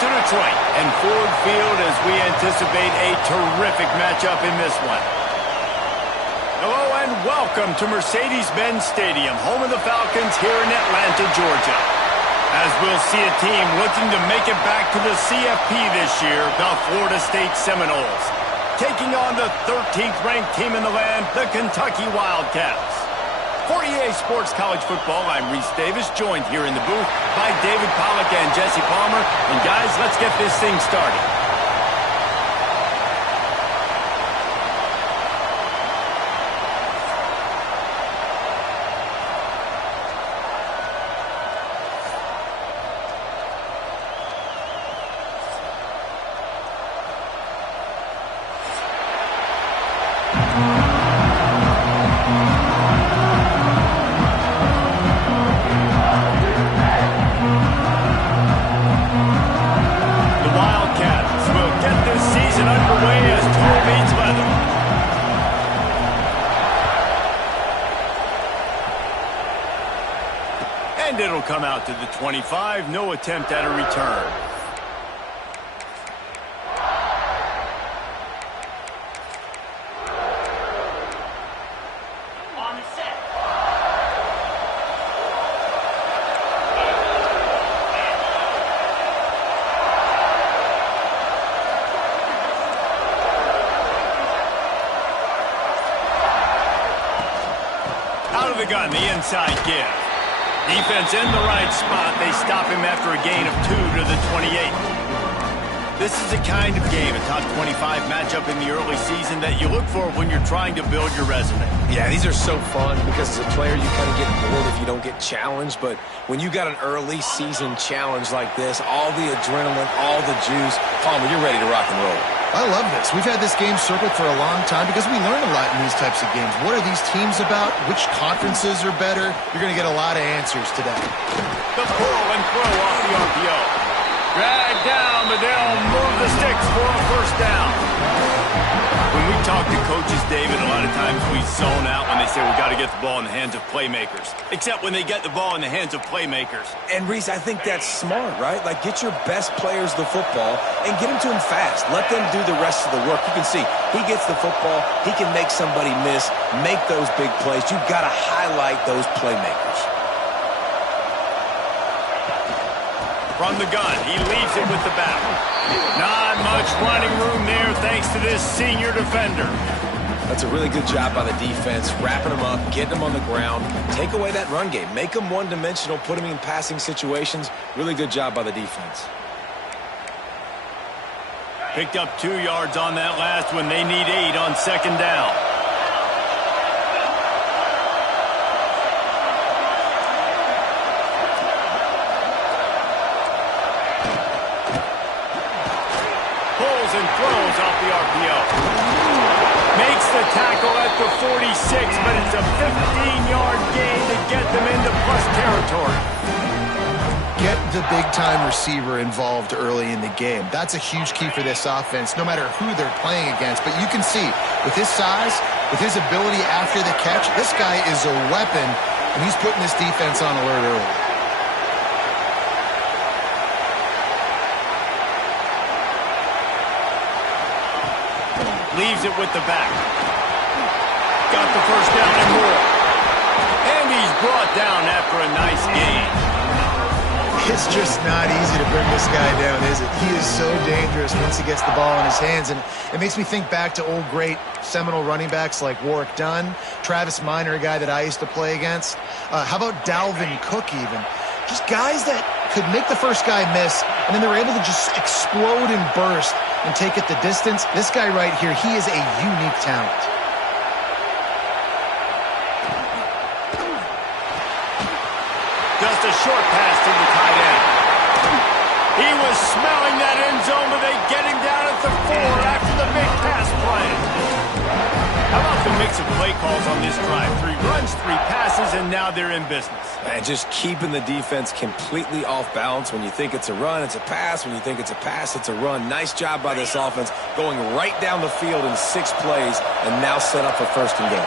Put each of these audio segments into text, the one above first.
to Detroit and Ford Field as we anticipate a terrific matchup in this one. Hello and welcome to Mercedes-Benz Stadium, home of the Falcons here in Atlanta, Georgia. As we'll see a team looking to make it back to the CFP this year, the Florida State Seminoles, taking on the 13th ranked team in the land, the Kentucky Wildcats. For EA Sports College Football, I'm Reese Davis, joined here in the booth by David Pollack and Jesse Palmer. And guys, let's get this thing started. It'll come out to the 25, no attempt at a return. On the set. Out of the gun, the inside give. Defense in the right spot. They stop him after a gain of 2 to the 28. This is the kind of game, a top 25 matchup in the early season that you look for when you're trying to build your resume. Yeah, these are so fun because as a player, you kind of get bored if you don't get challenged. But when you got an early season challenge like this, all the adrenaline, all the juice, Palmer, you're ready to rock and roll. I love this. We've had this game circled for a long time because we learn a lot in these types of games. What are these teams about? Which conferences are better? You're going to get a lot of answers today. The pull and throw off the RPO. Drag down, but they'll move the sticks for a first down. When we talk to coaches, David, a lot of times we zone out when they say we got to get the ball in the hands of playmakers. Except when they get the ball in the hands of playmakers. And, Reese, I think that's smart, right? Like, get your best players the football and get them to him fast. Let them do the rest of the work. You can see he gets the football. He can make somebody miss, make those big plays. You've got to highlight those playmakers. From the gun, he leaves it with the back. Not much running room there thanks to this senior defender. That's a really good job by the defense, wrapping them up, getting them on the ground. Take away that run game. Make them one-dimensional, put them in passing situations. Really good job by the defense. Picked up 2 yards on that last one. They need 8 on second down. And throws off the RPO. Makes the tackle at the 46, but it's a 15-yard gain to get them into plus territory. Get the big-time receiver involved early in the game. That's a huge key for this offense, no matter who they're playing against. But you can see, with his size, with his ability after the catch, this guy is a weapon, and he's putting this defense on alert early. Leaves it with the back. Got the first down and more. And he's brought down after a nice gain. It's just not easy to bring this guy down, is it? He is so dangerous once he gets the ball in his hands. And it makes me think back to old great Seminole running backs like Warwick Dunn, Travis Minor, a guy that I used to play against. How about Dalvin Cook even? Just guys that could make the first guy miss, and then they were able to just explode and burst and take it the distance. This guy right here, he is a unique talent. Just a short pass to the tight end. He was smelling that end zone, but they get him down at the 4 after the big pass play. How about the mix of play calls on this drive? 3 runs, 3 passes, and now they're in business. And just keeping the defense completely off balance. When you think it's a run, it's a pass. When you think it's a pass, it's a run. Nice job by this offense, going right down the field in 6 plays and now set up for first and goal.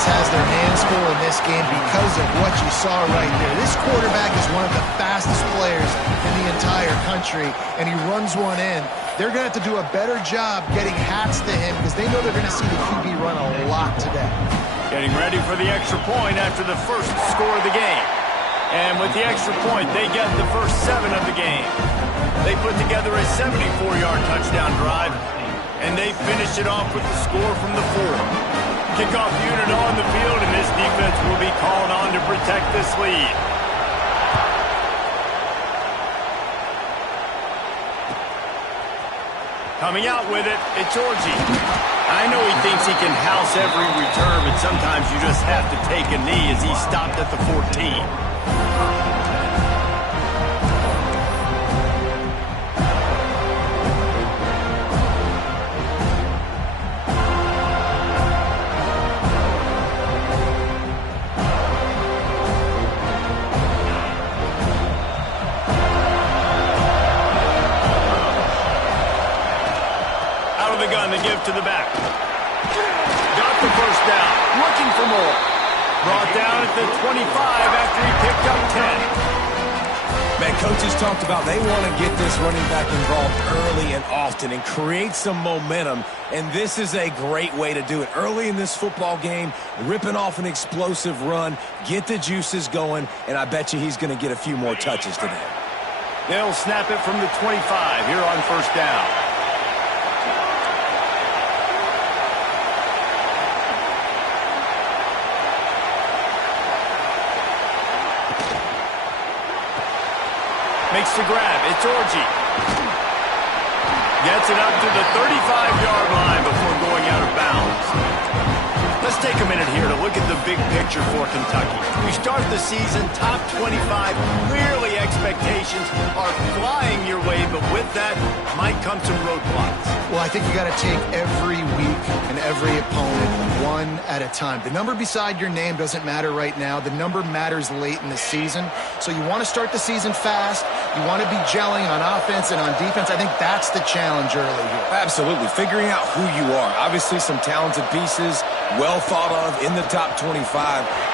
defense has their hands full in this game because of what you saw right there. This quarterback is one of the fastest players in the entire country, and he runs one in. They're going to have to do a better job getting hats to him because they know they're going to see the QB run a lot today. Getting ready for the extra point after the first score of the game. And with the extra point, they get the first 7 of the game. They put together a 74-yard touchdown drive, and they finished it off with the score from the 4. Kickoff unit on the field, and this defense will be called on to protect this lead. Coming out with it, it's Orji. I know he thinks he can house every return, but sometimes you just have to take a knee as he stopped at the 14. The gun to give to the back. Got the first down. Looking for more. Brought down at the 25 after he picked up 10. Man, coaches talked about they want to get this running back involved early and often and create some momentum, and this is a great way to do it. Early in this football game, ripping off an explosive run, get the juices going, and I bet you he's going to get a few more touches today. They'll snap it from the 25 here on first down. Makes the grab. It's Orji. Gets it up to the 35-yard line before going out of bounds. Let's take a minute here to look at the big picture for Kentucky. We start the season top 25. Clearly expectations are flying your way, but with that might come some roadblocks. Well, I think you got to take every week and every opponent one at a time. The number beside your name doesn't matter right now. The number matters late in the season. So you want to start the season fast. You want to be gelling on offense and on defense. I think that's the challenge early here. Absolutely. Figuring out who you are. Obviously some talented pieces, well thought of in the top 25,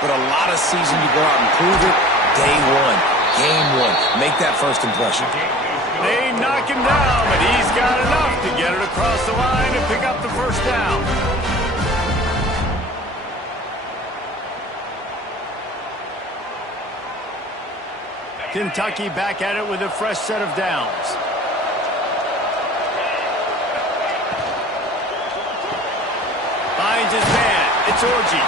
but a lot of season to go out and prove it. Day one, game one. Make that first impression. They knock him down, but he's got enough to get it across the line and pick up the first down. Kentucky back at it with a fresh set of downs. Finds his man. It's Orji.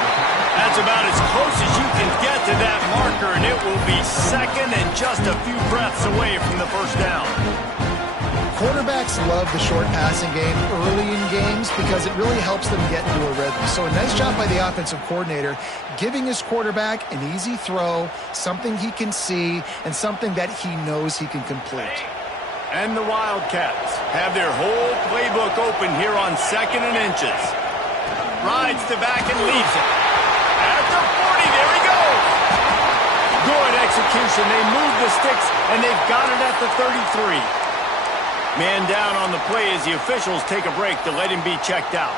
That's about as close as you can get to that marker, and it will be second and just a few breaths away from the first down. Quarterbacks love the short passing game early in games because it really helps them get into a rhythm. So a nice job by the offensive coordinator giving his quarterback an easy throw, something he can see, and something that he knows he can complete. And the Wildcats have their whole playbook open here on 2nd and inches. Rides to back and leaves it. At the 40, there he goes. Good execution. They move the sticks, and they've got it at the 33. Man down on the play as the officials take a break to let him be checked out.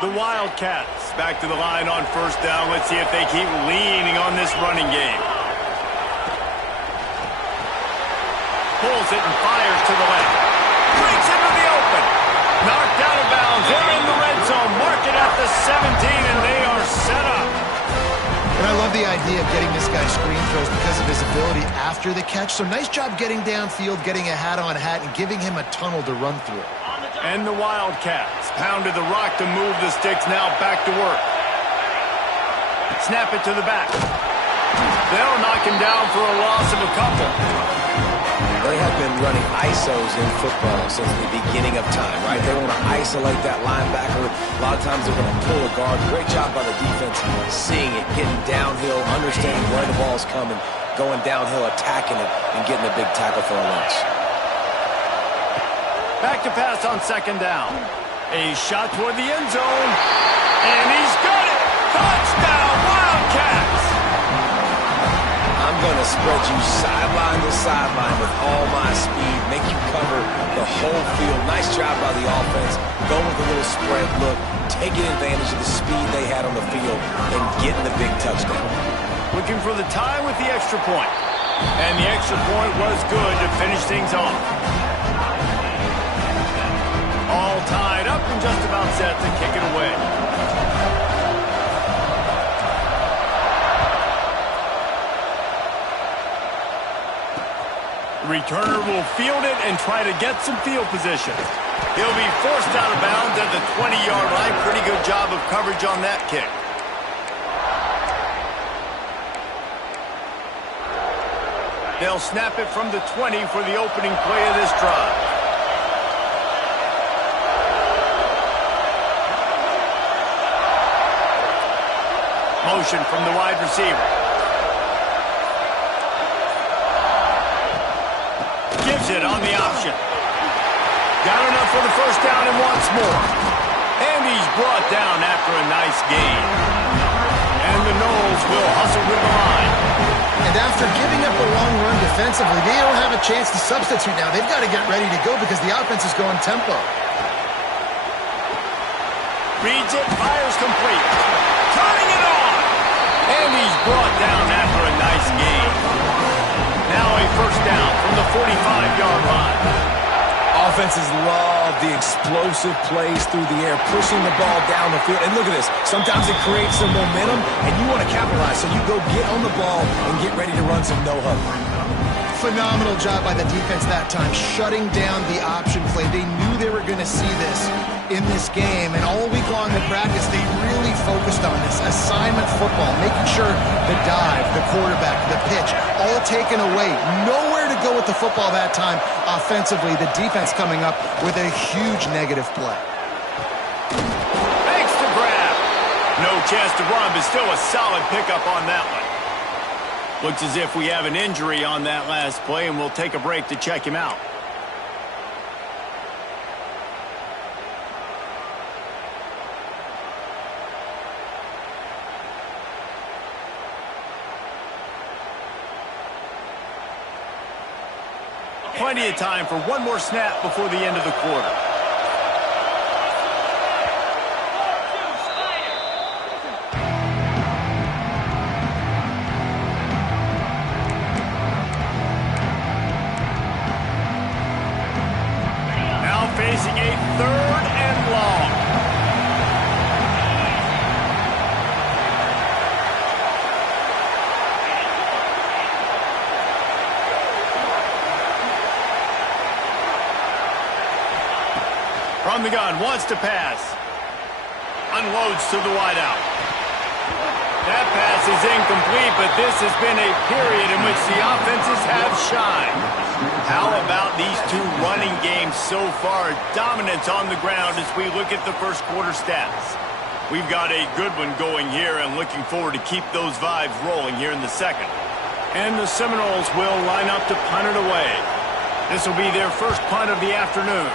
The Wildcats back to the line on first down. Let's see if they keep leaning on this running game. Pulls it and fires to the left. Breaks into the open. Knocked out of bounds. They're in the red zone. Mark it at the 17, and they are set up. And I love the idea of getting this guy screen throws because of his ability after the catch. So nice job getting downfield, getting a hat-on-hat, and giving him a tunnel to run through. And the Wildcats pounded the rock to move the sticks. Now back to work. Snap it to the back. They'll knock him down for a loss of a couple. They have been running ISOs in football since the beginning of time, right? They want to isolate that linebacker. A lot of times they're going to pull a guard. Great job by the defense seeing it, getting downhill, understanding where the ball's coming, going downhill, attacking it, and getting a big tackle for a loss. Back to pass on 2nd down. A shot toward the end zone. And he's got it. Touchdown, Wildcats. I'm going to spread you sideline to sideline with all my speed, make you cover the whole field. Nice job by the offense, going with a little spread look, taking advantage of the speed they had on the field, and getting the big touchdown. Looking for the tie with the extra point. And the extra point was good to finish things off. All tied up and just about set to kick it away. The returner will field it and try to get some field position. He'll be forced out of bounds at the 20-yard line. Pretty good job of coverage on that kick. They'll snap it from the 20 for the opening play of this drive. Motion from the wide receiver. Gives it on the option. Got enough for the first down and wants more. And he's brought down after a nice gain. And the Noles will hustle with the line. And after giving up a long run defensively, they don't have a chance to substitute now. They've got to get ready to go because the offense is going tempo. Reads it, fires complete. Turning it on! And he's brought down after a nice gain. Now a first down from the 45-yard line. Offenses love the explosive plays through the air, pushing the ball down the field. And look at this. Sometimes it creates some momentum, and you want to capitalize. So you go get on the ball and get ready to run some no-huddle. Phenomenal job by the defense that time, shutting down the option play. They knew they were going to see this in this game, and all week long in practice, they really focused on this. Assignment football, making sure the dive, the quarterback, the pitch, all taken away. Nowhere to go with the football that time offensively. The defense coming up with a huge negative play. Thanks to grab. No chance to run, but still a solid pickup on that one. Looks as if we have an injury on that last play, and we'll take a break to check him out. Plenty of time for one more snap before the end of the quarter. Facing a third and long. From the gun, wants to pass. Unloads to the wideout. That pass is incomplete, but this has been a period in which the offenses have shined. How about these two running games so far? Dominance on the ground as we look at the first quarter stats. We've got a good one going here and looking forward to keep those vibes rolling here in the second. And the Seminoles will line up to punt it away. This will be their first punt of the afternoon.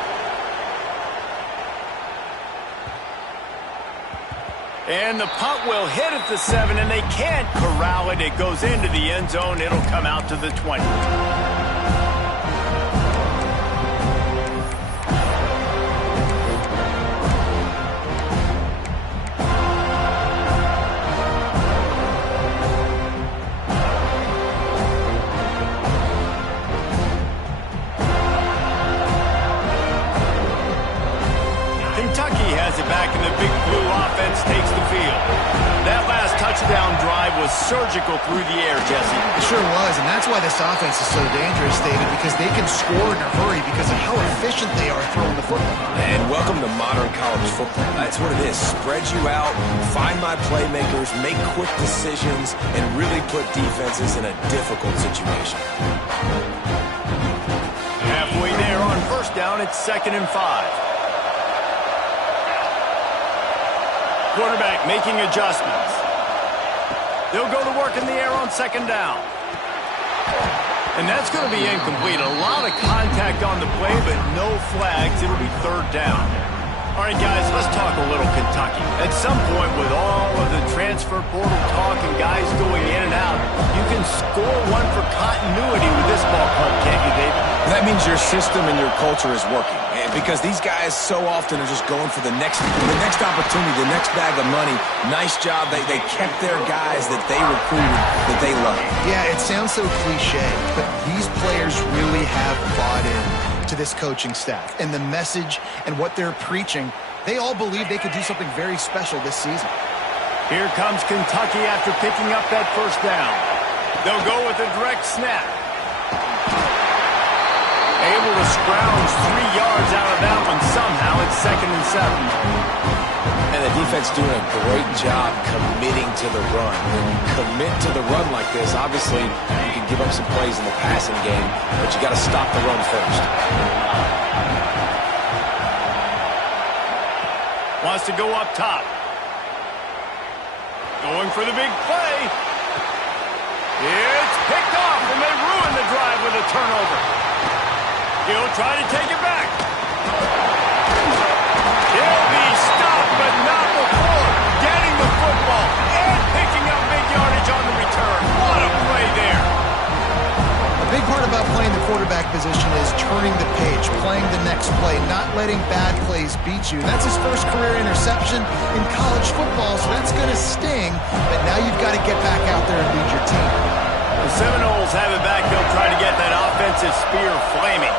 And the punt will hit at the 7, and they can't corral it. It goes into the end zone. It'll come out to the 20. Kentucky has it back, and the Big Blue offense takes the field. That last touchdown drive was surgical through the air, Jesse. It sure was, and that's why this offense is so dangerous, David, because they can score in a hurry because of how efficient they are throwing the football. And welcome to modern college football. That's what it is. Spread you out, find my playmakers, make quick decisions, and really put defenses in a difficult situation. Halfway there on first down, it's 2nd and 5. Quarterback making adjustments. They'll go to work in the air on 2nd down. And that's going to be incomplete. A lot of contact on the play, but no flags. It'll be 3rd down. All right, guys, let's talk a little Kentucky. At some point with all of the transfer portal talk and guys going in and out, you can score one for continuity with this ball club, can't you, David? That means your system and your culture is working. Because these guys so often are just going for the next opportunity, the next bag of money. Nice job. They kept their guys that they recruited, that they love. Yeah, it sounds so cliche, but these players really have bought in to this coaching staff. And the message and what they're preaching, they all believe they could do something very special this season. Here comes Kentucky after picking up that first down. They'll go with a direct snap. Able to scrounge 3 yards out of that one somehow. It's 2nd and 7. And the defense doing a great job committing to the run. When you commit to the run like this, obviously you can give up some plays in the passing game, but you got to stop the run first. Wants to go up top. Going for the big play. It's picked off, and they ruin the drive with a turnover. He'll try to take it back. He'll be stopped, but not before getting the football and picking up big yardage on the return. What a play there. A big part about playing the quarterback position is turning the page, playing the next play, not letting bad plays beat you. That's his first career interception in college football, so that's going to sting. But now you've got to get back out there and lead your team. The Seminoles have it back. They'll try to get that offensive spear flaming.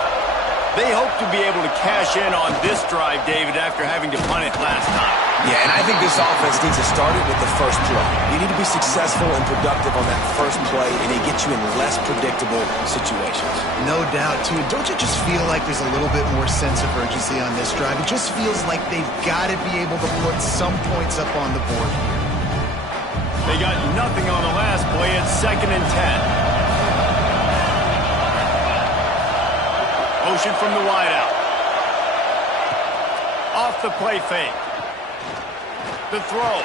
They hope to be able to cash in on this drive, David, after having to punt it last time. Yeah, and I think this offense needs to start it with the first play. You need to be successful and productive on that first play, and it gets you in less predictable situations. No doubt, too. Don't you just feel like there's a little bit more sense of urgency on this drive? It just feels like they've got to be able to put some points up on the board here. They got nothing on the last play. It's 2nd and 10. Motion from the wideout. Off the play fake. The throw.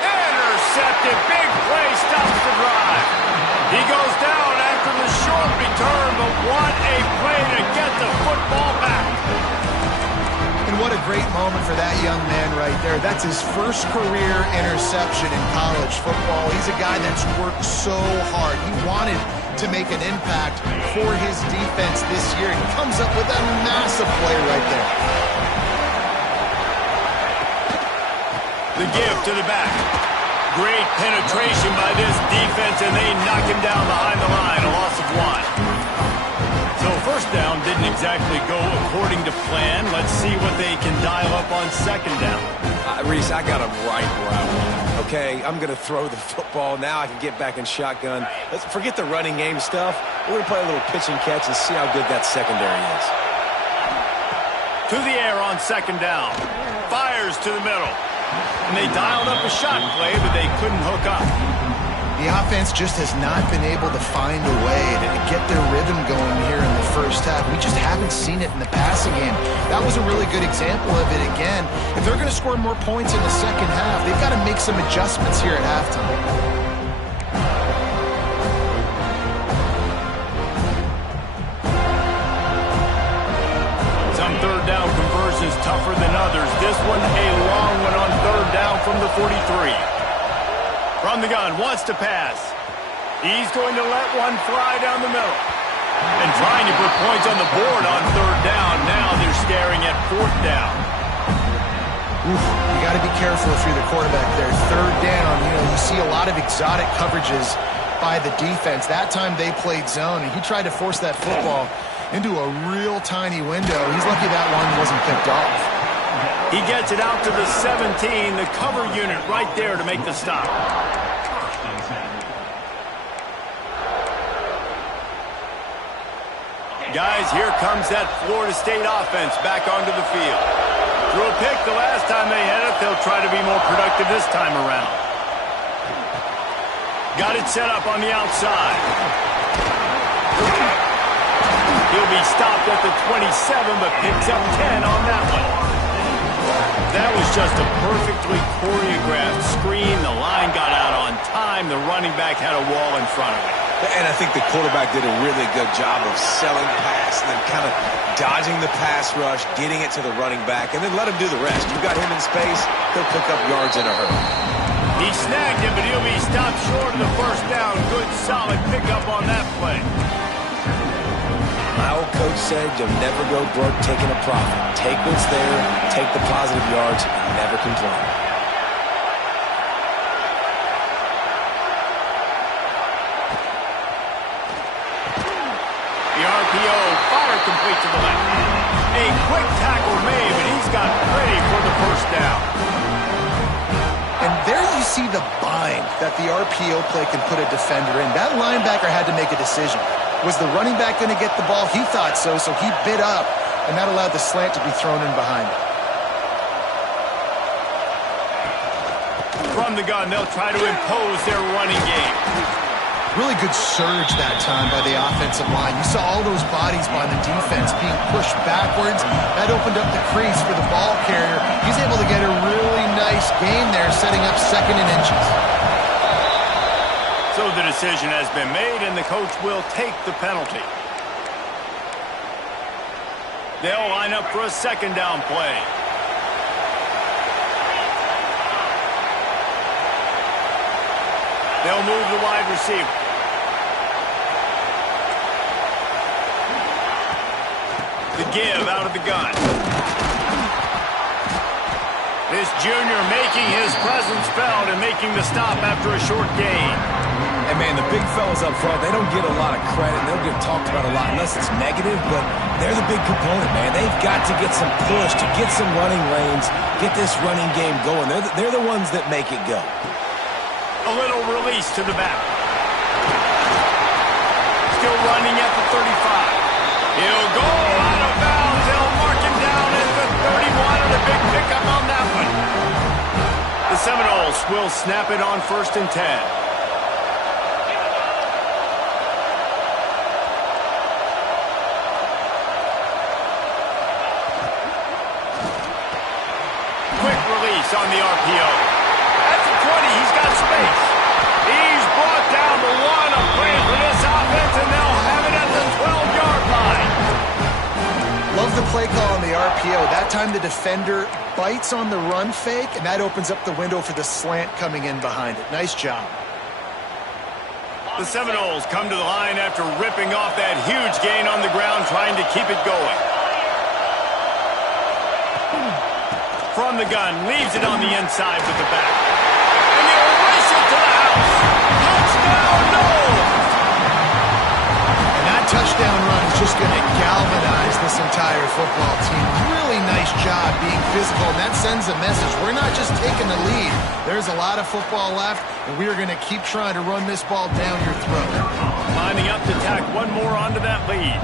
Intercepted. Big play stops the drive. He goes down after the short return, but what a play to get the football back. And what a great moment for that young man right there. That's his first career interception in college football. He's a guy that's worked so hard. He wanted to make an impact for his defense this year. And he comes up with a massive play right there. The give to the back. Great penetration by this defense, and they knock him down behind the line. A loss of 1. So first down didn't exactly go according to plan. Let's see what they can dial up on 2nd down. Reese, I got him right where I want him. Okay, I'm going to throw the football. Now I can get back in shotgun. Let's forget the running game stuff. We're going to play a little pitch and catch and see how good that secondary is. To the air on 2nd down. Fires to the middle. And they dialed up a shot play, but they couldn't hook up. The offense just has not been able to find a way to get their rhythm going here in the first half. We just haven't seen it in the passing game. That was a really good example of it again. If they're going to score more points in the second half, they've got to make some adjustments here at halftime. Some 3rd down conversions tougher than others. This one a long one on 3rd down from the 43. From the gun, wants to pass. He's going to let one fly down the middle. And trying to put points on the board on 3rd down. Now they're staring at 4th down. You got to be careful if you're the quarterback there. 3rd down, you see a lot of exotic coverages by the defense. That time they played zone, and he tried to force that football into a real tiny window. He's lucky that one wasn't picked off. He gets it out to the 17, the cover unit right there to make the stop. Guys, here comes that Florida State offense back onto the field. Threw a pick the last time they had it. They'll try to be more productive this time around. Got it set up on the outside. He'll be stopped at the 27, but picks up 10 on that one. That was just a perfectly choreographed screen. The line got out on time. The running back had a wall in front of it. And I think the quarterback did a really good job of selling pass and then kind of dodging the pass rush, getting it to the running back, and then let him do the rest. You got him in space, he'll pick up yards in a hurry. He snagged him, but he'll be stopped short of the first down. Good, solid pickup on that play. My old coach said you'll never go broke taking a profit. Take what's there, take the positive yards, and never complain. The RPO fired complete to the left. A quick tackle made, but he's got ready for the first down. And there you see the bind that the RPO play can put a defender in. That linebacker had to make a decision. Was the running back going to get the ball? He thought so, so he bit up, and that allowed the slant to be thrown in behind him. From the gun, they'll try to impose their running game. Really good surge that time by the offensive line. You saw all those bodies by the defense being pushed backwards. That opened up the crease for the ball carrier. He's able to get a really nice gain there, setting up 2nd and inches. So the decision has been made, and the coach will take the penalty. They'll line up for a 2nd down play. They'll move the wide receiver. The give out of the gun. This junior making his presence felt and making the stop after a short gain. And, man, the big fellas up front, they don't get a lot of credit. They don't get talked about a lot unless it's negative, but they're the big component, man. They've got to get some push, to get some running lanes, get this running game going. They're the ones that make it go. A little release to the back. Still running at the 35. He'll go out of bounds. They'll mark him down at the 31, and a big pickup on that one. The Seminoles will snap it on 1st and 10. On the RPO. At the 20, he's got space. He's brought down the 1 of play for this offense, and they'll have it at the 12-yard line. Love the play call on the RPO. That time the defender bites on the run fake, and that opens up the window for the slant coming in behind it. Nice job. The Seminoles come to the line after ripping off that huge gain on the ground, trying to keep it going. From the gun, leaves it on the inside with the back. And he'll race it to the house. Touchdown, no! And that touchdown run is just going to galvanize this entire football team. Really nice job being physical, and that sends a message. We're not just taking the lead. There's a lot of football left, and we're going to keep trying to run this ball down your throat. Lining up to tack one more onto that lead.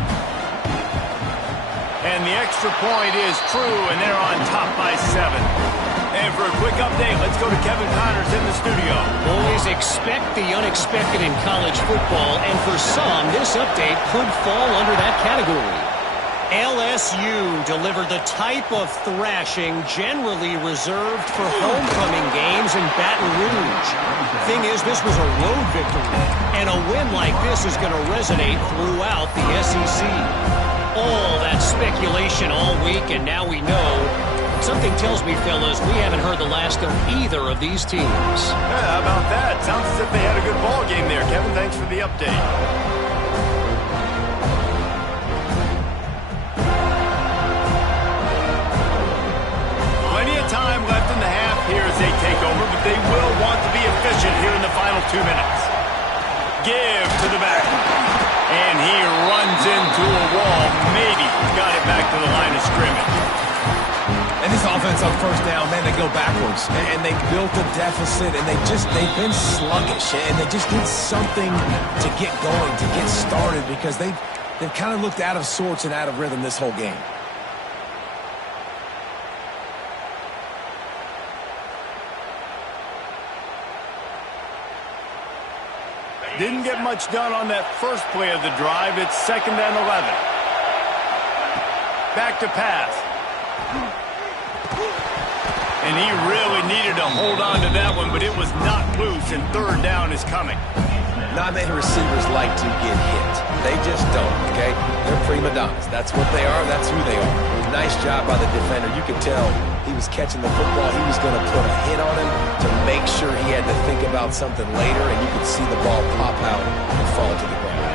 And the extra point is true, and they're on top by 7. And for a quick update, let's go to Kevin Connors in the studio. Boys, expect the unexpected in college football, and for some, this update could fall under that category. LSU delivered the type of thrashing generally reserved for homecoming games in Baton Rouge. Thing is, this was a road victory, and a win like this is going to resonate throughout the SEC. All that speculation all week, and now we know. Something tells me, fellas, we haven't heard the last of either of these teams. Yeah, how about that? Sounds as if they had a good ball game there. Kevin, thanks for the update. Plenty of time left in the half here as they take over, but they will want to be efficient here in the final 2 minutes. Give to the back. And he runs into a wall. Maybe got it back to the line of scrimmage. And this offense on 1st down, man, they go backwards. And they built a deficit, and they've been sluggish. And they just need something to get going, to get started, because they've kind of looked out of sorts and out of rhythm this whole game. Didn't get much done on that first play of the drive. It's 2nd and 11. Back to pass. And he really needed to hold on to that one, but it was not loose, and 3rd down is coming. Not many receivers like to get hit. They just don't, okay? They're prima donnas. That's what they are. That's who they are. Nice job by the defender. You could tell he was catching the football, he was going to put a hit on him to make sure he had to think about something later, and you could see the ball pop out and fall to the ground.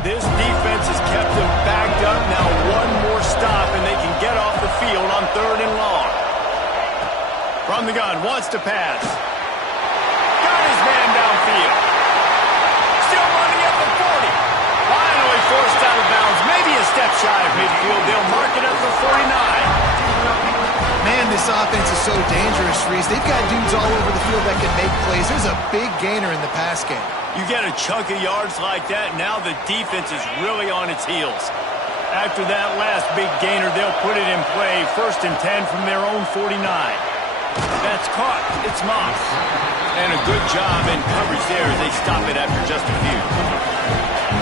This defense has kept them backed up. Now one more stop, and they can get off the field on 3rd and long. From the gun, wants to pass. Got his man downfield. Still running at the 40. Finally forced out of bounds. Maybe a step shy of midfield. They'll mark it at the 49. Man, this offense is so dangerous, Reese. They've got dudes all over the field that can make plays. There's a big gainer in the pass game. You get a chunk of yards like that, now the defense is really on its heels. After that last big gainer, they'll put it in play. 1st and 10 from their own 49. That's caught. It's Moss. And a good job in coverage there as they stop it after just a few.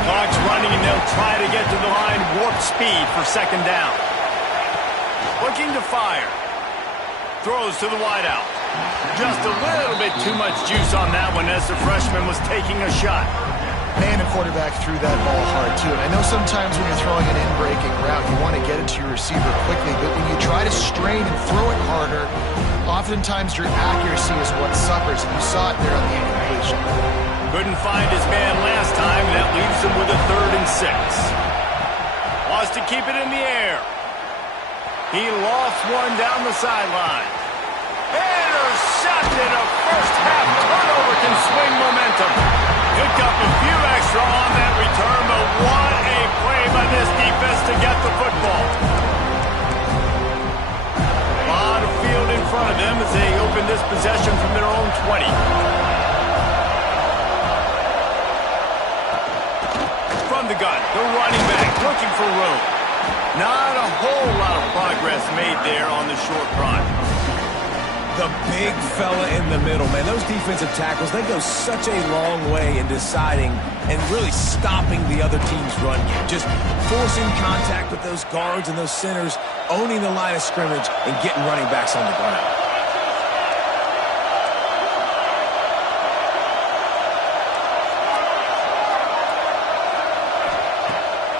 Clock's running, and they'll try to get to the line. Warp speed for 2nd down. Looking to fire. Throws to the wideout. Just a little bit too much juice on that one as the freshman was taking a shot. Man, the quarterback threw that ball hard, too. And I know sometimes when you're throwing an in-breaking route, you want to get it to your receiver quickly. But when you try to strain and throw it harder, oftentimes your accuracy is what suffers. And you saw it there on the incompletion. Couldn't find his man last time. That leaves him with a 3rd and 6. Wants to keep it in the air. He lost one down the sideline. Intercepted. A first-half turnover can swing momentum. Picked up a few extra on that return, but what a play by this defense to get the football. A lot of field in front of them as they open this possession from their own 20. From the gun, the running back looking for room. Not a whole lot of progress made there on the short run. The big fella in the middle, man. Those defensive tackles, they go such a long way in deciding and really stopping the other team's run game. Just forcing contact with those guards and those centers, owning the line of scrimmage, and getting running backs on the ground.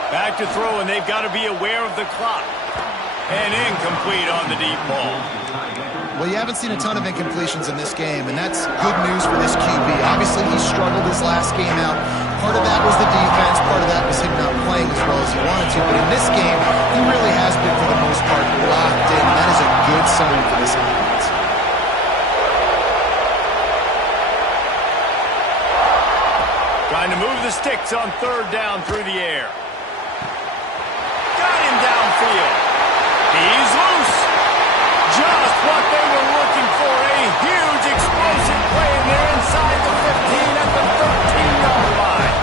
Back to throw, and they've got to be aware of the clock. And incomplete on the deep ball. Well, you haven't seen a ton of incompletions in this game, and that's good news for this QB. Obviously, he struggled his last game out. Part of that was the defense. Part of that was him not playing as well as he wanted to. But in this game, he really has been, for the most part, locked in. That is a good sign for this offense. Trying to move the sticks on 3rd down through the air. Got him downfield. He's loose. Just what they were looking for. A huge explosive play, and they're inside the 15 at the 13-yard line.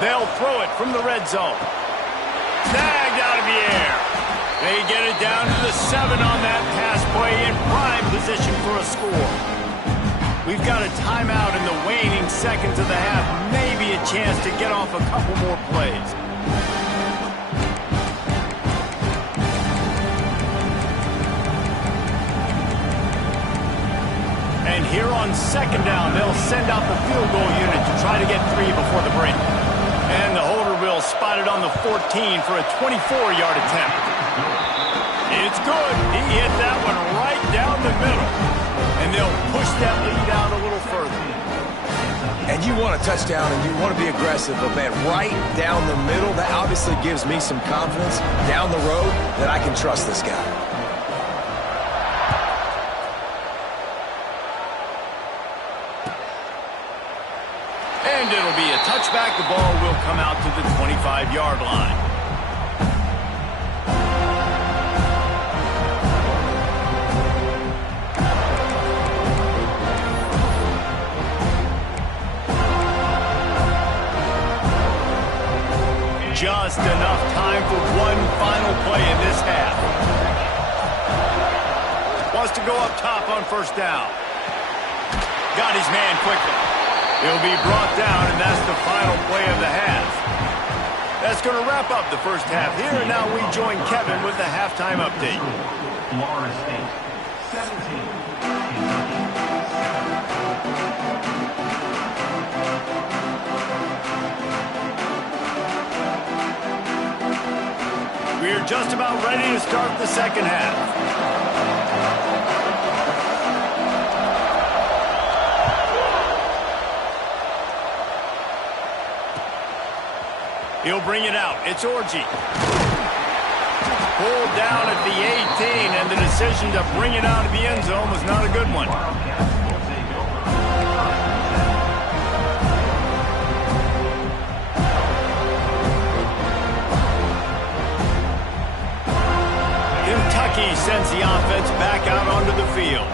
They'll throw it from the red zone. Snagged out of the air. They get it down to the 7 on that pass play, in prime position for a score. We've got a timeout in the waning seconds of the half. Maybe a chance to get off a couple more plays. And here on 2nd down, they'll send out the field goal unit to try to get 3 before the break. And the holder will spot it on the 14 for a 24-yard attempt. It's good. He hit that one right down the middle. And they'll push that lead out a little further. And you want a touchdown and you want to be aggressive, but man, right down the middle, that obviously gives me some confidence down the road that I can trust this guy. And it'll be a touchback. The ball will come out to the 25-yard line. Just enough time for one final play in this half. Wants to go up top on 1st down. Got his man quickly. He'll be brought down, and that's the final play of the half. That's going to wrap up the first half here, and now we join Kevin with the halftime update. Florida State, 17. We are just about ready to start the second half. He'll bring it out. It's Orji. Pulled down at the 18, and the decision to bring it out of the end zone was not a good one. Kentucky sends the offense back out onto the field.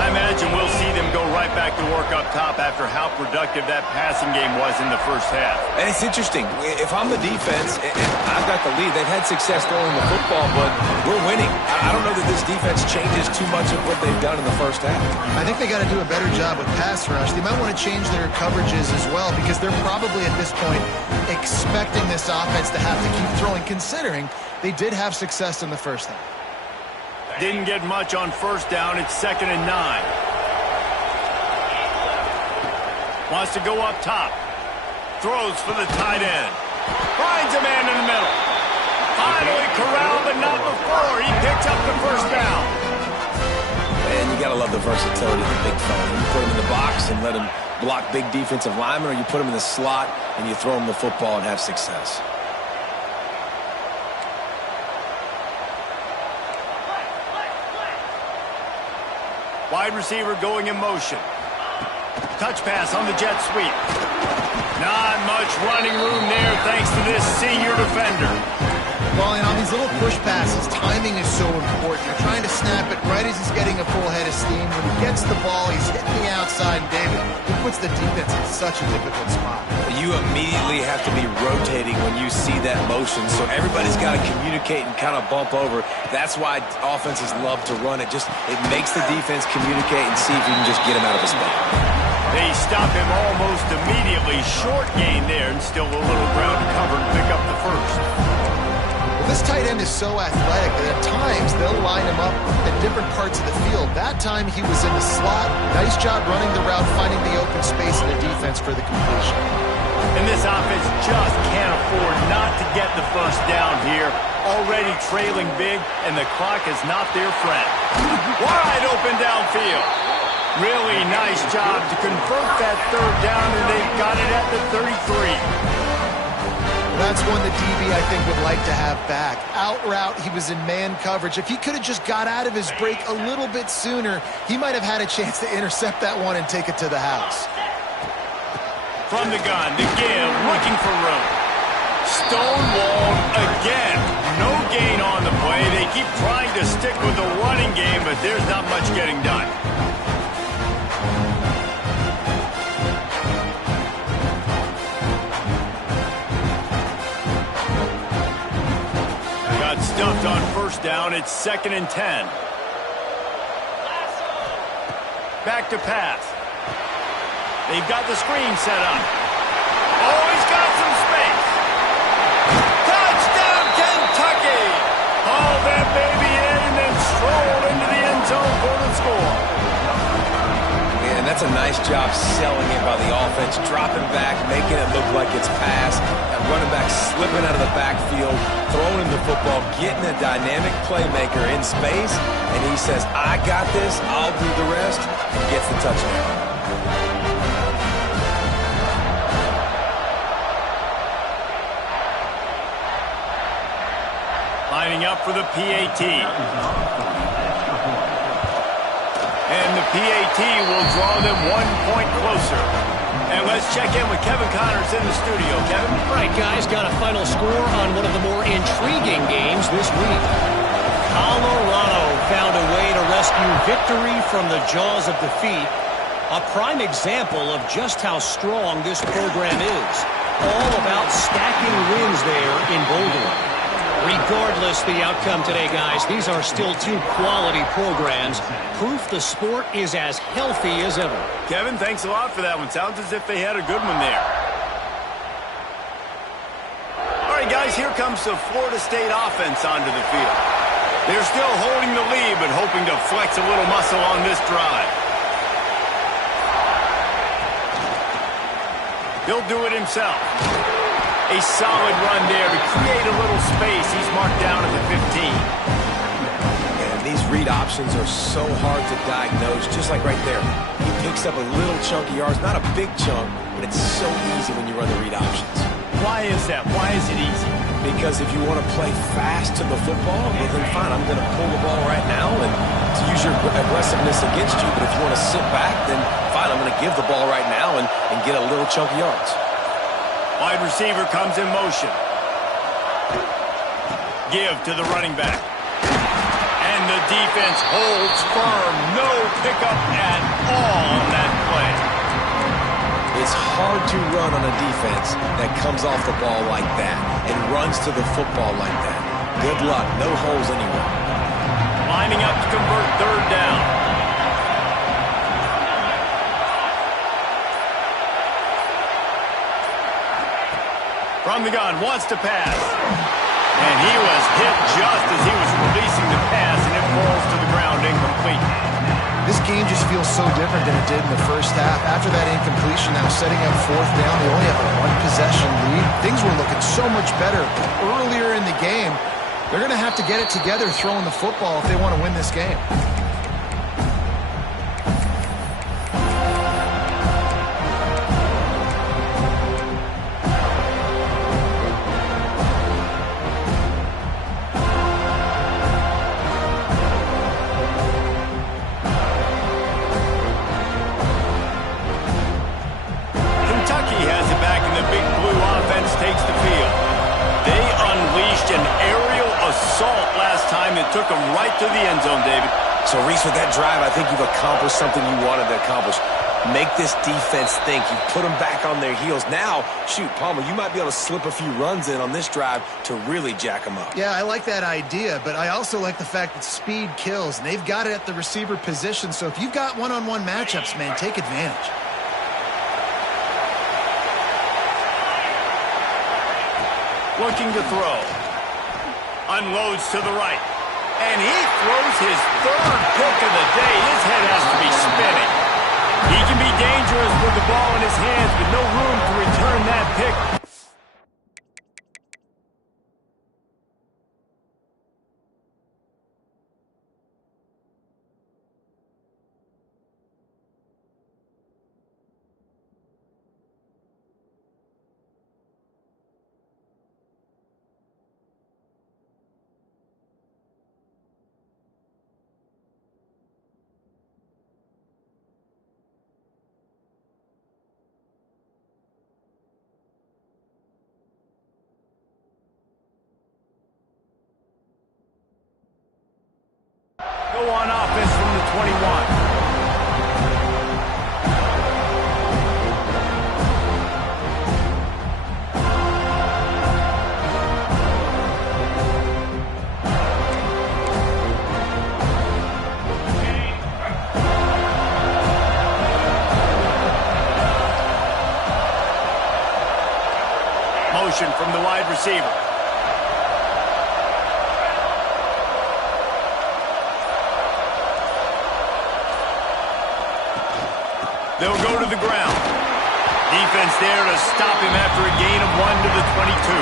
I imagine we'll see them go right back to work up top after how productive that passing game was in the first half. And it's interesting. If I'm the defense and I've got the lead, they've had success throwing the football, but we're winning. I don't know that this defense changes too much of what they've done in the first half. I think they got to do a better job with pass rush. They might want to change their coverages as well because they're probably at this point expecting this offense to have to keep throwing, considering they did have success in the first half. Didn't get much on first down. It's 2nd and 9. Wants to go up top. Throws for the tight end. Finds a man in the middle. Finally corralled, but not before. He picks up the first down. And you got to love the versatility of the big fella. You put him in the box and let him block big defensive linemen, or you put him in the slot and you throw him the football and have success. Wide receiver going in motion. Touch pass on the jet sweep. Not much running room there thanks to this senior defender. Well, and on these little push passes, timing is so important. You're trying to snap it right as he's getting a full head of steam. When he gets the ball, he's hitting the outside, and David, he puts the defense in such a difficult spot. You immediately have to be rotating when you see that motion, so everybody's got to communicate and kind of bump over. That's why offenses love to run it. It makes the defense communicate and see if you can just get him out of his spot. They stop him almost immediately. Short gain there, and still a little ground to cover to pick up the first. This tight end is so athletic that at times they'll line him up at different parts of the field. That time he was in the slot. Nice job running the route, finding the open space in the defense for the completion. And this offense just can't afford not to get the first down here. Already trailing big, and the clock is not their friend. Wide open downfield. Really nice job to convert that third down, and they've got it at the 33. That's one the DB, I think, would like to have back. Out route, he was in man coverage. If he could have just got out of his break a little bit sooner, he might have had a chance to intercept that one and take it to the house. From the gun, to give, looking for room. Stonewalled again. No gain on the play. They keep trying to stick with the running game, but there's not much getting done. Stuffed on first down. It's 2nd and 10. Back to pass. They've got the screen set up. Oh, he's got some space. Touchdown, Kentucky! Haul that baby in and then stroll into the end zone for the score. And that's a nice job selling it by the offense, dropping back, making it look like it's pass, and running back slipping out of the backfield, throwing him the football, getting a dynamic playmaker in space, and he says, I got this, I'll do the rest, and gets the touchdown. Lining up for the PAT. And the PAT will draw them 1 point closer. And let's check in with Kevin Connors in the studio. Kevin? All right, guys, got a final score on one of the more intriguing games this week. Colorado found a way to rescue victory from the jaws of defeat. A prime example of just how strong this program is. All about stacking wins there in Boulder. Regardless the outcome today, guys, these are still two quality programs. Proof the sport is as healthy as ever. Kevin, thanks a lot for that one. Sounds as if they had a good one there. All right, guys, here comes the Florida State offense onto the field. They're still holding the lead, but hoping to flex a little muscle on this drive. He'll do it himself. A solid run there to create a little little space. He's marked down at the 15. And these read options are so hard to diagnose, just like right there. He picks up a little chunk of yards, not a big chunk, but it's so easy when you run the read options. Why is that? Why is it easy? Because if you want to play fast to the football, well then fine, I'm going to pull the ball right now and to use your aggressiveness against you. But if you want to sit back, then fine, I'm going to give the ball right now and get a little chunk of yards. Wide receiver comes in motion. Give to the running back. And the defense holds firm. No pickup at all on that play. It's hard to run on a defense that comes off the ball like that and runs to the football like that. Good luck. No holes anywhere. Lining up to convert third down. From the gun, wants to pass. And he was hit just as he was releasing the pass, and it falls to the ground incomplete. This game just feels so different than it did in the first half. After that incompletion, now setting up fourth down, they only have a one-possession lead. Things were looking so much better earlier in the game. They're going to have to get it together throwing the football if they want to win this game. Took him right to the end zone, David. So, Reese, with that drive, I think you've accomplished something you wanted to accomplish. Make this defense think. You put them back on their heels. Now, shoot, Palmer, you might be able to slip a few runs in on this drive to really jack them up. Yeah, I like that idea, but I also like the fact that speed kills, and they've got it at the receiver position. So if you've got one-on-one matchups, man, take advantage. Looking to throw. Unloads to the right. And he throws his third pick of the day. His head has to be spinning. He can be dangerous with the ball in his hands, but no room to return that pick. Go on offense from the 21. Motion from the wide receiver. They'll go to the ground. Defense there to stop him after a gain of 1 to the 22.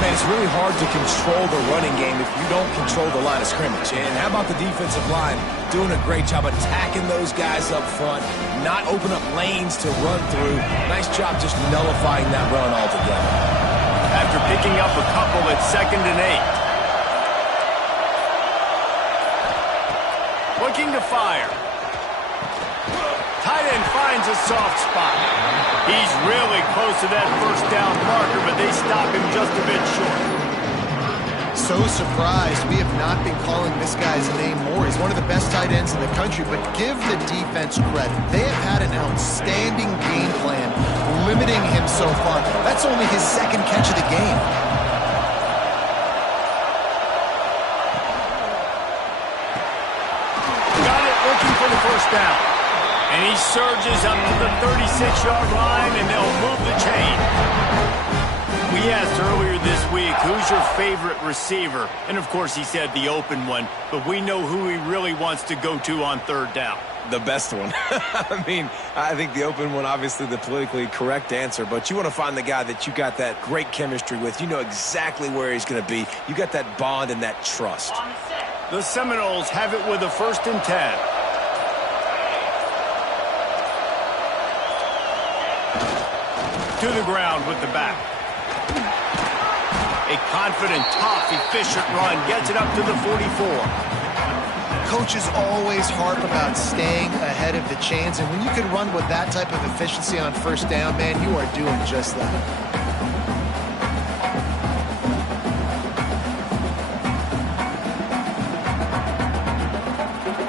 Man, it's really hard to control the running game if you don't control the line of scrimmage. And how about the defensive line doing a great job attacking those guys up front, not open up lanes to run through. Nice job just nullifying that run altogether. After picking up a couple at 2nd and 8. Looking to fire. Tight end finds a soft spot. He's really close to that first down marker, but they stop him just a bit short. So surprised we have not been calling this guy's name more. He's one of the best tight ends in the country, but give the defense credit. They have had an outstanding game plan limiting him so far. That's only his 2nd catch of the game. Got it, looking for the first down. And he surges up to the 36-yard line, and they'll move the chain. We asked earlier this week, who's your favorite receiver? And, of course, he said the open one, but we know who he really wants to go to on 3rd down. The best one. I mean, I think the open one, obviously the politically correct answer, but you want to find the guy that you got that great chemistry with. You know exactly where he's going to be. You got that bond and that trust. The Seminoles have it with a 1st and 10. To the ground with the back. A confident, tough, efficient run gets it up to the 44. Coaches always harp about staying ahead of the chains, and when you can run with that type of efficiency on 1st down, man, you are doing just that.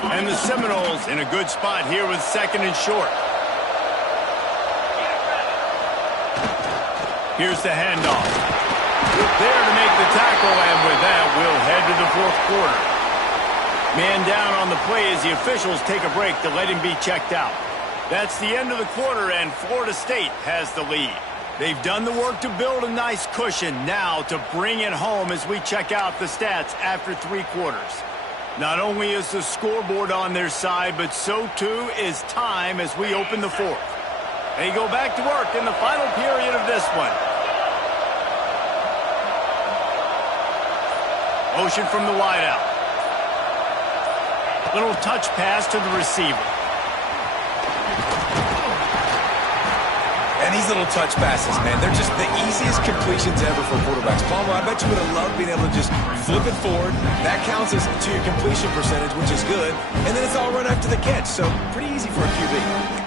And the Seminoles in a good spot here with 2nd and short. Here's the handoff. There to make the tackle, and with that, we'll head to the 4th quarter. Man down on the play as the officials take a break to let him be checked out. That's the end of the quarter, and Florida State has the lead. They've done the work to build a nice cushion. Now to bring it home as we check out the stats after 3 quarters. Not only is the scoreboard on their side, but so too is time as we open the 4th. They go back to work in the final period of this one. Motion from the wideout. Little touch pass to the receiver. And these little touch passes, man, they're just the easiest completions ever for quarterbacks. Palmer, I bet you would have loved being able to just flip it forward. That counts as to your completion percentage, which is good. And then it's all run after the catch, so pretty easy for a QB.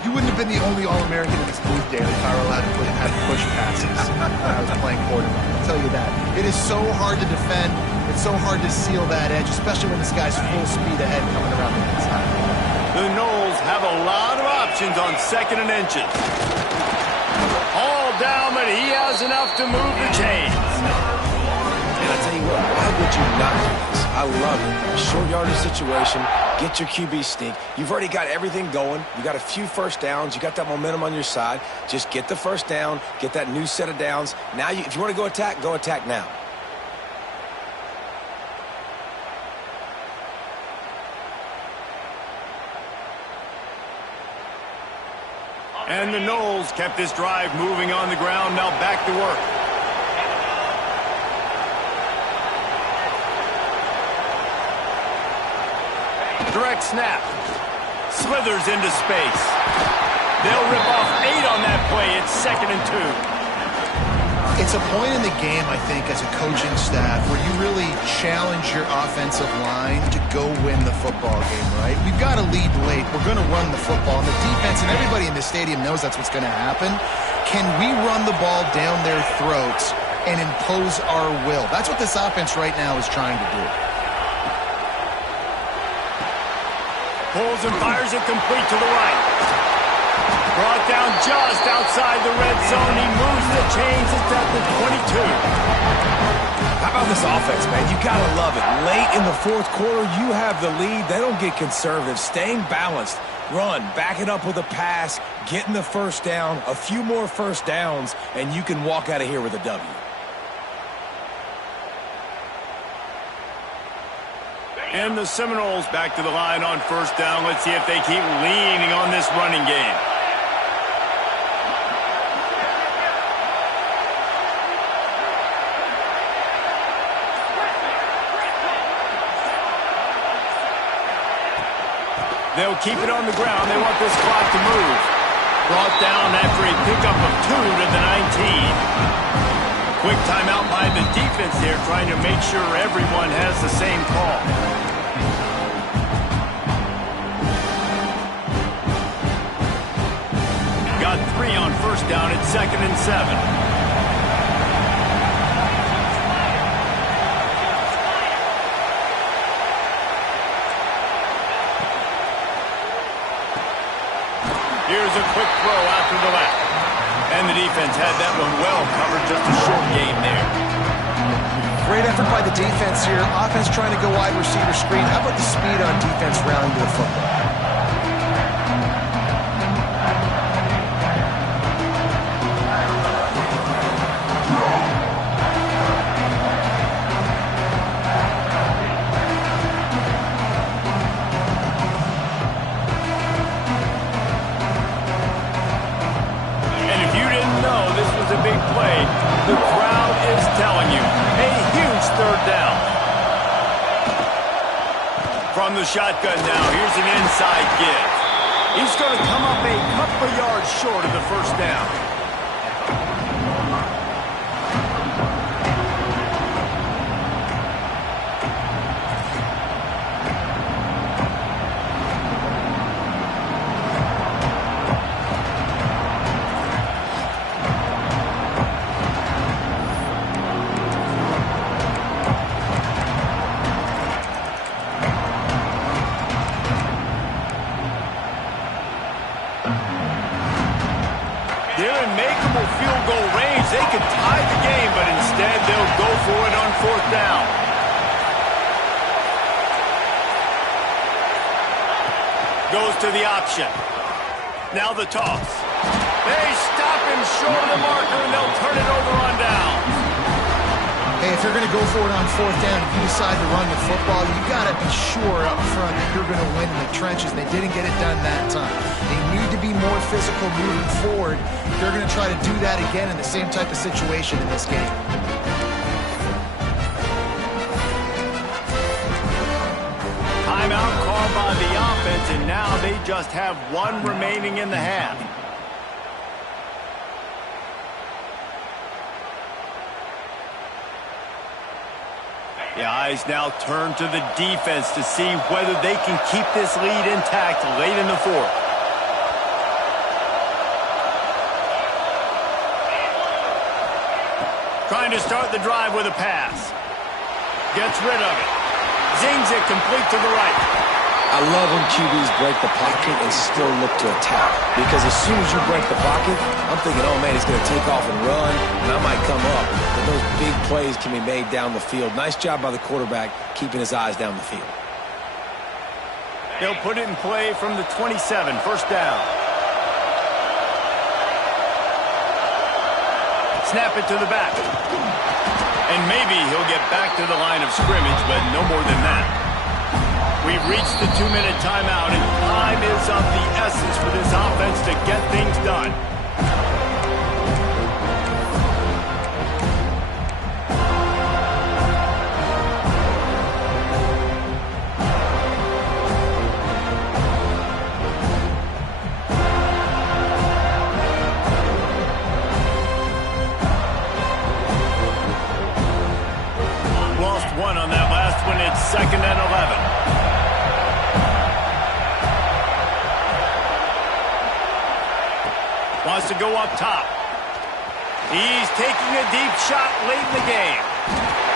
You wouldn't have been the only All-American in this booth, Daly, if I were allowed to have push passes when I was playing quarterback. I'll tell you that. It is so hard to defend. It's so hard to seal that edge, especially when this guy's full speed ahead coming around the inside. The Noles have a lot of options on 2nd and inches. All down, but he has enough to move the chains. And I tell you what, why would you not do this? I love it. Short yardage situation, get your QB sneak. You've already got everything going. You got a few 1st downs. You got that momentum on your side. Just get the 1st down, get that new set of downs. Now, if you want to go attack now. And the Noles kept this drive moving on the ground. Now back to work. Direct snap. Slithers into space. They'll rip off 8 on that play. It's 2nd and 2. It's a point in the game, I think, as a coaching staff where you really challenge your offensive line to go win the football game, right? We've got to lead late. We're going to run the football. And the defense and everybody in the stadium knows that's what's going to happen. Can we run the ball down their throats and impose our will? That's what this offense right now is trying to do. Pulls and fires it complete to the right. Brought down just outside the red zone. He moves the chains. It's at the 22. How about this offense, man? You got to love it. Late in the 4th quarter, you have the lead. They don't get conservative. Staying balanced. Run. Back it up with a pass. Getting the 1st down. A few more 1st downs, and you can walk out of here with a W. And the Seminoles back to the line on 1st down. Let's see if they keep leaning on this running game. They'll keep it on the ground. They want this clock to move. Brought down after a pickup of 2 to the 19. Quick timeout by the defense there, trying to make sure everyone has the same call. Got 3 on 1st down at 2nd and 7. Here's a quick throw out to the left. And the defense had that one well covered. Just a short game there. Great effort by the defense here. Offense trying to go wide receiver screen. How about the speed on defense rallying to the football? down. From the shotgun now, here's an inside give. He's going to come up a couple of yards short of the first down. They're in makeable field goal range. They could tie the game, but instead they'll go for it on fourth down. Goes to the option. Now the toss. They stop him short of the marker, and they'll turn it over on down. Hey, if you're going to go for it on fourth down, if you decide to run the football, you got to be sure up front that you're going to win in the trenches. They didn't get it done that time. They need to be more physical moving forward. They're going to try to do that again in the same type of situation in this game. Timeout called by the offense, and now they just have one remaining in the half. The eyes now turn to the defense to see whether they can keep this lead intact late in the fourth. Trying to start the drive with a pass. Gets rid of it. Zings it complete to the right. I love when QBs break the pocket and still look to attack. Because as soon as you break the pocket, I'm thinking, oh man, he's going to take off and run, and I might come up. But those big plays can be made down the field. Nice job by the quarterback keeping his eyes down the field. They'll put it in play from the 27, first down. Snap it to the back. And maybe he'll get back to the line of scrimmage, but no more than that. We've reached the 2-minute timeout, and time is of the essence for this offense to get things done. Lost one on that last one. It's 2nd and 11. Wants to go up top. He's taking a deep shot late in the game.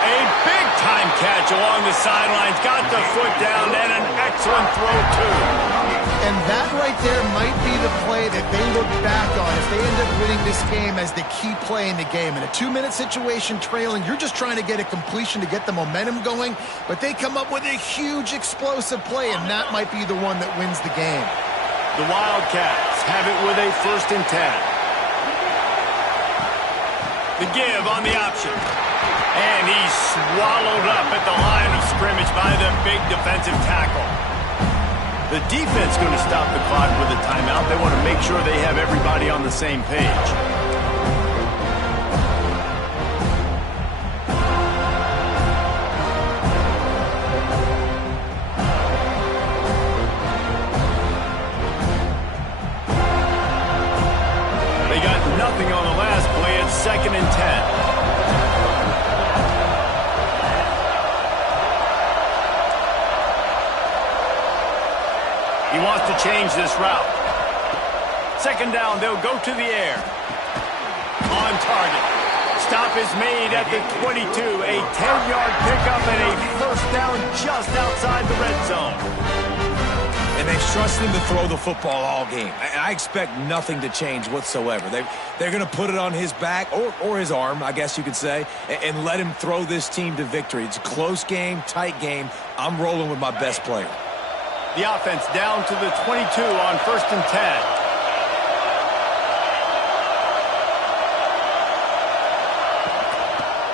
A big-time catch along the sidelines. Got the foot down, and an excellent throw, too. And that right there might be the play that they look back on if they end up winning this game as the key play in the game. In a 2-minute situation trailing, you're just trying to get a completion to get the momentum going, but they come up with a huge explosive play, and that might be the one that wins the game. The Wildcats have it with a 1st and 10. The give on the option. And he's swallowed up at the line of scrimmage by the big defensive tackle. The defense going to stop the clock with a timeout. They want to make sure they have everybody on the same page. Nothing on the last play. It's 2nd and 10. He wants to change this route. 2nd down, they'll go to the air. On target. Stop is made at the 22. A 10-yard pickup and a 1st down just outside the red zone. And they've trusted him to throw the football all game. And I expect nothing to change whatsoever. They're going to put it on his back, or his arm, I guess you could say, and let him throw this team to victory. It's a close game, tight game. I'm rolling with my best player. The offense down to the 22 on 1st and 10.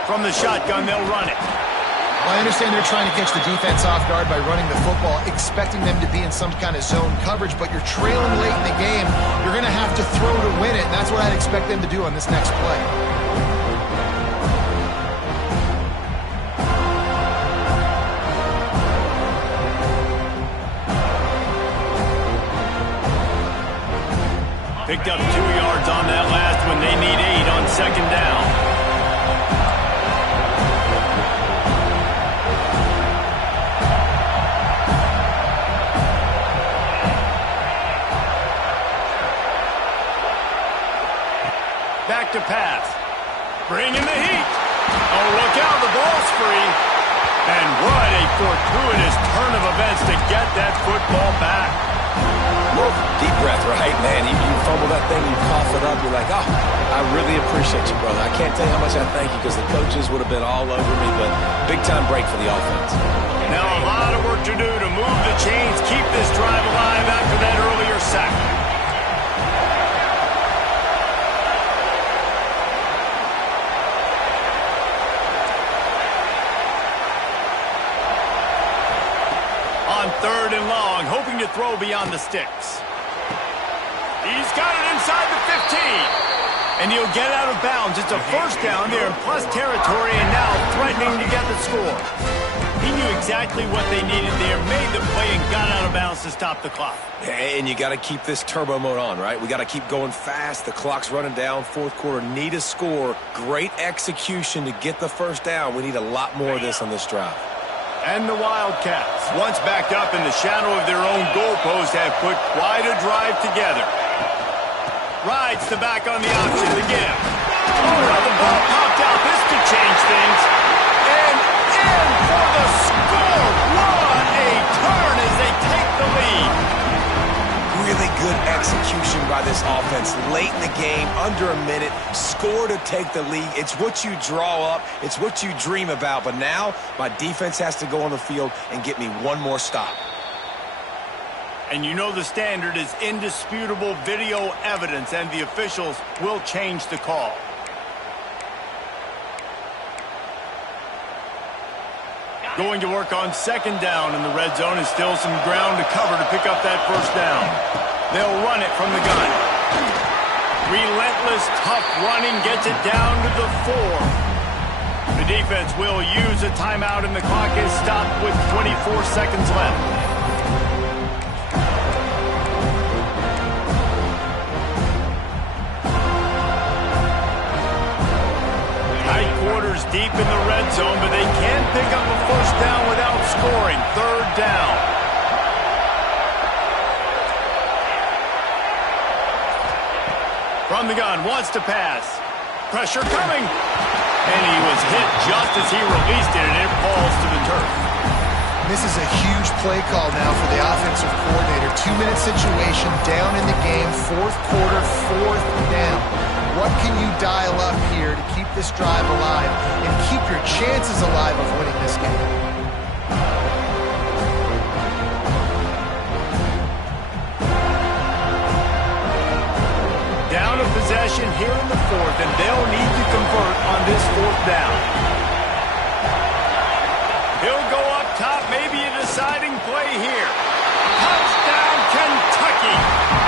From the shotgun, they'll run it. Well, I understand they're trying to catch the defense off guard by running the football, expecting them to be in some kind of zone coverage, but you're trailing late in the game. You're going to have to throw to win it, and that's what I'd expect them to do on this next play. picked up 2 yards on that last one. They need 8 on second down. Back to pass. Bring in the heat. Oh, look out. The ball's free. And what a fortuitous turn of events to get that football back. Woo, deep breath, right, man? You fumble that thing, you cough it up, you're like, oh, I really appreciate you, brother. I can't tell you how much I thank you because the coaches would have been all over me, but big-time break for the offense. Now a lot of work to do to move the chains, keep this drive alive after that earlier sack. On 3rd and long, hoping to throw beyond the sticks. He's got it inside the 15. And he'll get out of bounds. It's a first down there in plus territory and now threatening to get the score. He knew exactly what they needed there, made the play, and got out of bounds to stop the clock. And you got to keep this turbo mode on, right? We got to keep going fast. The clock's running down. 4th quarter, need a score. Great execution to get the first down. We need a lot more of this on this drive. And the Wildcats, once backed up in the shadow of their own goalpost, have put quite a drive together. Rides to back on the option to give. Oh, no, the ball popped out. This could change things. And in for the score. What a turn as they take the lead. Really good execution by this offense. Late in the game, under a minute, score to take the lead. It's what you draw up. It's what you dream about. But now, my defense has to go on the field and get me one more stop. And you know the standard is indisputable video evidence, and the officials will change the call. Going to work on second down in the red zone, and still some ground to cover to pick up that first down. They'll run it from the gun. Relentless, tough running gets it down to the 4. The defense will use a timeout, and the clock is stopped with 24 seconds left. Quarters deep in the red zone, but they can pick up a first down without scoring. 3rd down. From the gun, wants to pass. Pressure coming. And he was hit just as he released it, and it falls to the turf. This is a huge play call now for the offensive coordinator. 2-minute situation, down in the game, 4th quarter, 4th down. What can you dial up here to keep this drive alive and keep your chances alive of winning this game? Down a possession here in the 4th, and they'll need to convert on this 4th down. He'll go up top, maybe a deciding play here. Touchdown, Kentucky!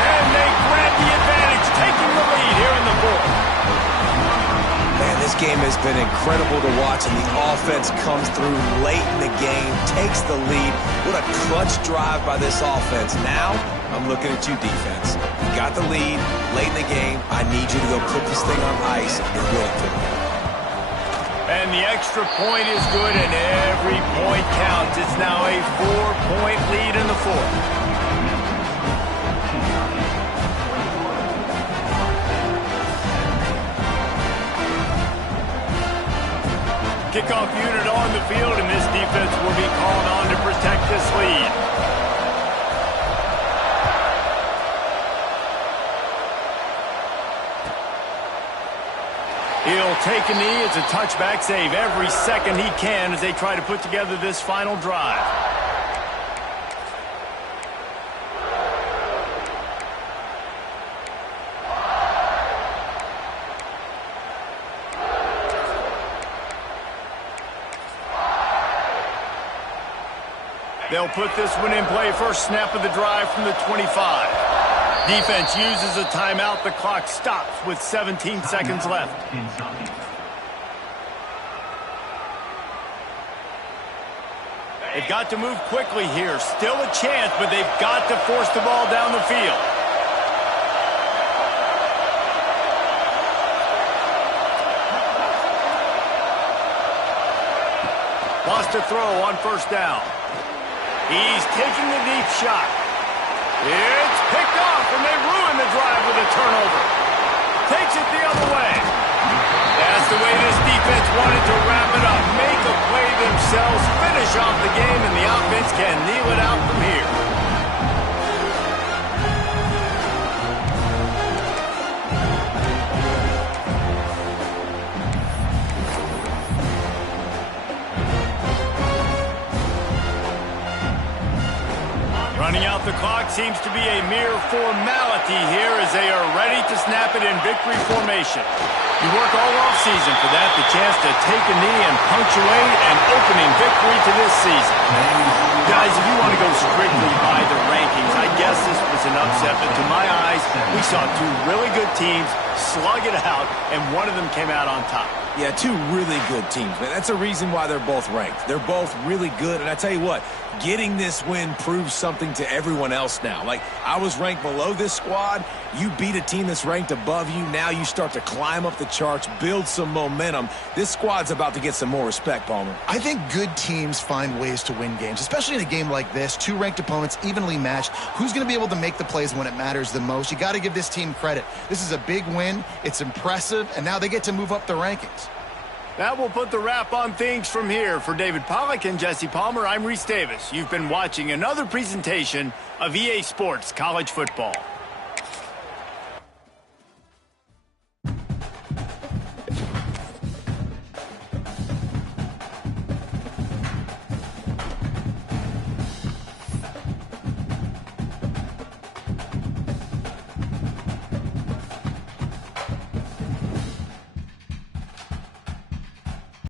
And they grab the advantage, taking the lead here in the 4th. Man, this game has been incredible to watch, and the offense comes through late in the game, takes the lead. What a clutch drive by this offense. Now, I'm looking at you, defense. You got the lead late in the game. I need you to go put this thing on ice and win it for me. And the extra point is good, and every point counts. It's now a 4-point lead in the 4th. Kickoff unit on the field, and this defense will be called on to protect this lead. He'll take a knee. It's a touchback save every second he can as they try to put together this final drive. They'll put this one in play. First snap of the drive from the 25. Defense uses a timeout. The clock stops with 17 seconds left. They've got to move quickly here. Still a chance, but they've got to force the ball down the field. Wants to throw on first down. He's taking the deep shot. It's picked off, and they ruin the drive with a turnover. Takes it the other way. That's the way this defense wanted to wrap it up. Make a play themselves, finish off the game, and the offense can kneel it out from here. Running out the clock seems to be a mere formality here as they are ready to snap it in victory formation. You work all offseason for that, the chance to take a knee and punctuate an opening victory to this season. Guys, if you want to go strictly by the rankings, I guess this was an upset, but to my eyes, we saw two really good teams slug it out, and one of them came out on top. Yeah, two really good teams, man. That's a reason why they're both ranked. They're both really good, and I tell you what, getting this win proves something to everyone else now. Like, I was ranked below this squad. You beat a team that's ranked above you. Now you start to climb up the charts, build some momentum. This squad's about to get some more respect, Palmer. I think good teams find ways to win games, especially in a game like this. Two ranked opponents, evenly matched. Who's going to be able to make the plays when it matters the most? You got to give this team credit. This is a big win. It's impressive, and now they get to move up the rankings. That will put the wrap on things from here. For David Pollack and Jesse Palmer, I'm Reese Davis. You've been watching another presentation of EA Sports College Football.